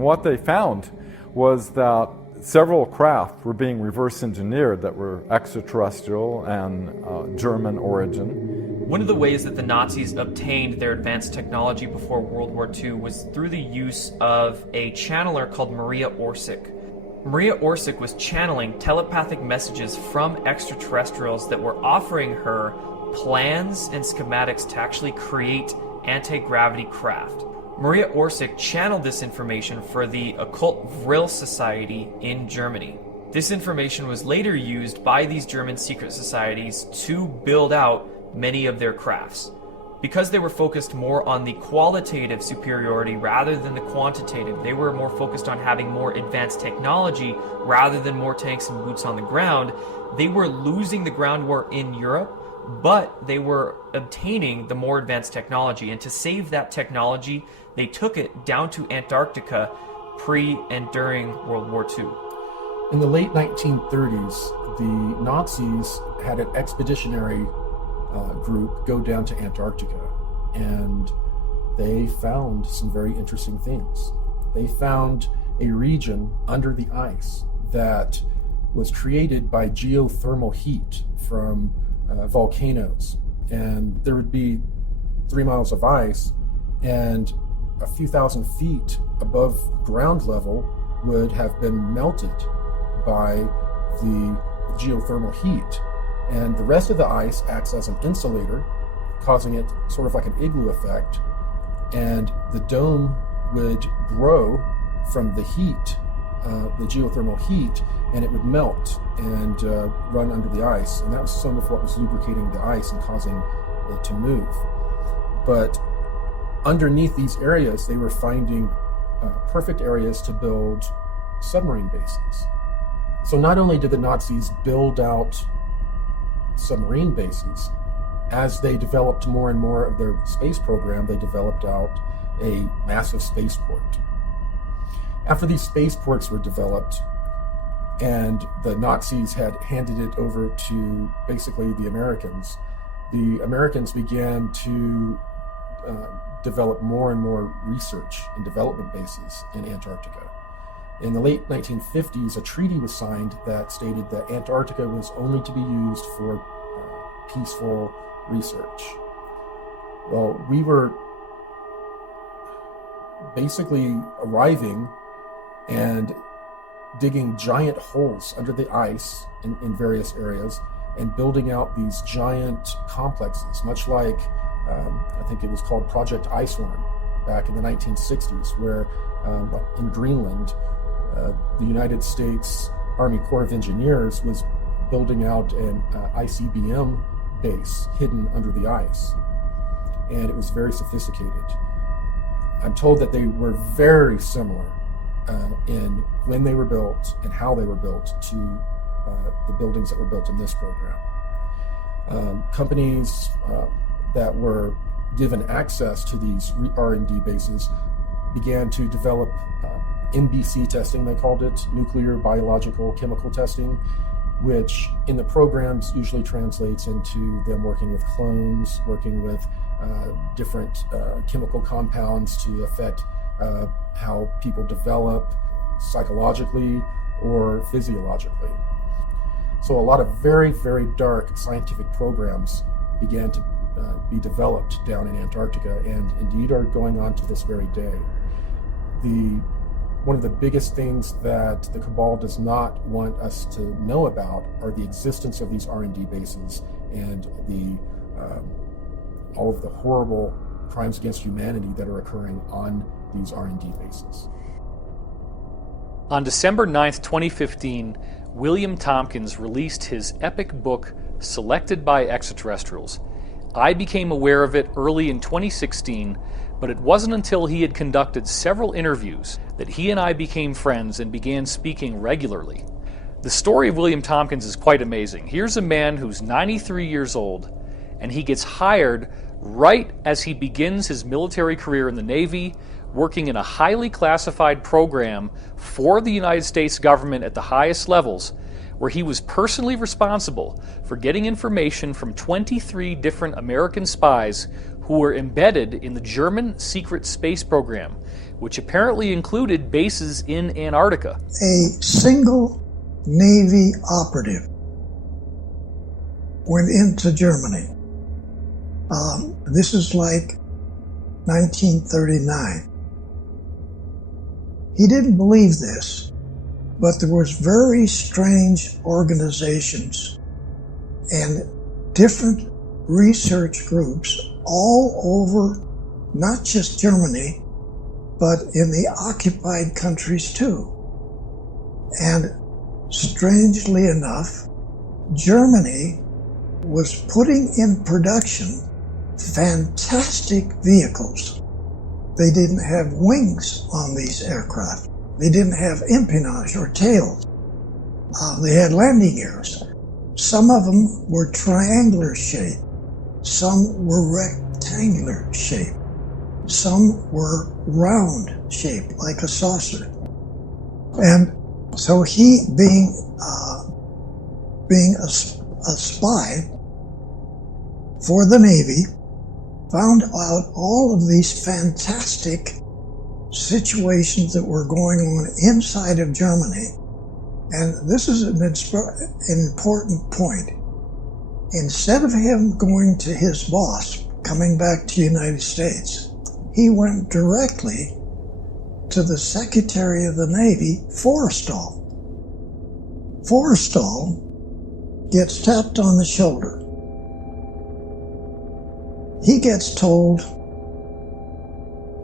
what they found was that several craft were being reverse engineered that were extraterrestrial and German origin. One of the ways that the Nazis obtained their advanced technology before World War II was through the use of a channeler called Maria Orsic. Maria Orsic was channeling telepathic messages from extraterrestrials that were offering her plans and schematics to actually create anti-gravity craft. Maria Orsic channeled this information for the occult Vril Society in Germany. This information was later used by these German secret societies to build out many of their crafts. Because they were focused more on the qualitative superiority rather than the quantitative, they were more focused on having more advanced technology rather than more tanks and boots on the ground. They were losing the ground war in Europe, but they were obtaining the more advanced technology. And to save that technology, they took it down to Antarctica pre and during World War II. In the late 1930s, the Nazis had an expeditionary group go down to Antarctica, and they found some very interesting things. They found a region under the ice that was created by geothermal heat from volcanoes, and there would be 3 miles of ice, and a few thousand feet above ground level would have been melted by the geothermal heat. And the rest of the ice acts as an insulator, causing it sort of like an igloo effect. And the dome would grow from the heat, the geothermal heat, and it would melt and run under the ice. And that was some of what was lubricating the ice and causing it to move. But underneath these areas, they were finding perfect areas to build submarine bases. So not only did the Nazis build out submarine bases, as they developed more and more of their space program, they developed out a massive spaceport. After these spaceports were developed and the Nazis had handed it over to basically the Americans began to develop more and more research and development bases in Antarctica. In the late 1950s, a treaty was signed that stated that Antarctica was only to be used for peaceful research. Well, we were basically arriving and digging giant holes under the ice in various areas and building out these giant complexes, much like I think it was called Project Iceworm back in the 1960s, where in Greenland, the United States Army Corps of Engineers was building out an ICBM base hidden under the ice, and it was very sophisticated. I'm told that they were very similar in when they were built and how they were built to the buildings that were built in this program. Companies that were given access to these R&D bases began to develop NBC testing, they called it, nuclear, biological, chemical testing, which in the programs usually translates into them working with clones, working with different chemical compounds to affect how people develop psychologically or physiologically. So a lot of very, very dark scientific programs began to be developed down in Antarctica, and indeed are going on to this very day. One of the biggest things that the cabal does not want us to know about are the existence of these R&D bases and all of the horrible crimes against humanity that are occurring on these R&D bases. On December 9th, 2015, William Tompkins released his epic book, Selected by Extraterrestrials. I became aware of it early in 2016, but it wasn't until he had conducted several interviews that he and I became friends and began speaking regularly. The story of William Tompkins is quite amazing. Here's a man who's 93 years old, and he gets hired right as he begins his military career in the Navy, working in a highly classified program for the United States government at the highest levels, where he was personally responsible for getting information from 23 different American spies who were embedded in the German secret space program, which apparently included bases in Antarctica. A single Navy operative went into Germany. This is like 1939. He didn't believe this, but there was very strange organizations and different research groups all over, not just Germany, but in the occupied countries too. And strangely enough, Germany was putting in production fantastic vehicles. They didn't have wings on these aircraft. They didn't have empennage or tails. They had landing gears. Some of them were triangular shaped. Some were rectangular shaped. Some were round shaped, like a saucer. And so he, being a spy for the Navy, found out all of these fantastic situations that were going on inside of Germany. And this is an important point. Instead of him going to his boss, coming back to the United States, he went directly to the Secretary of the Navy, Forrestal. Forrestal gets tapped on the shoulder. He gets told,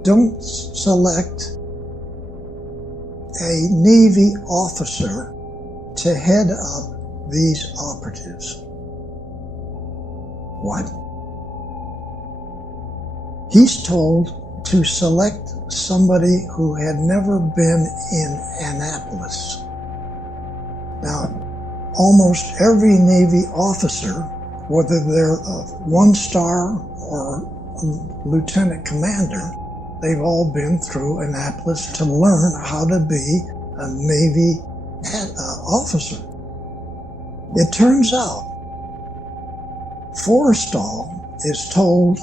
don't select a Navy officer to head up these operatives. What? He's told to select somebody who had never been in Annapolis. Now, almost every Navy officer, whether they're a one-star or lieutenant commander, they've all been through Annapolis to learn how to be a Navy officer. It turns out Forrestal is told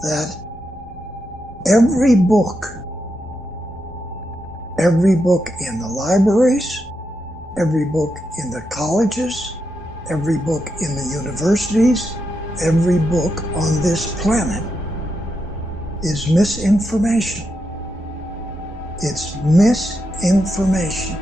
that every book in the libraries, every book in the colleges, every book in the universities, every book on this planet is misinformation. It's misinformation.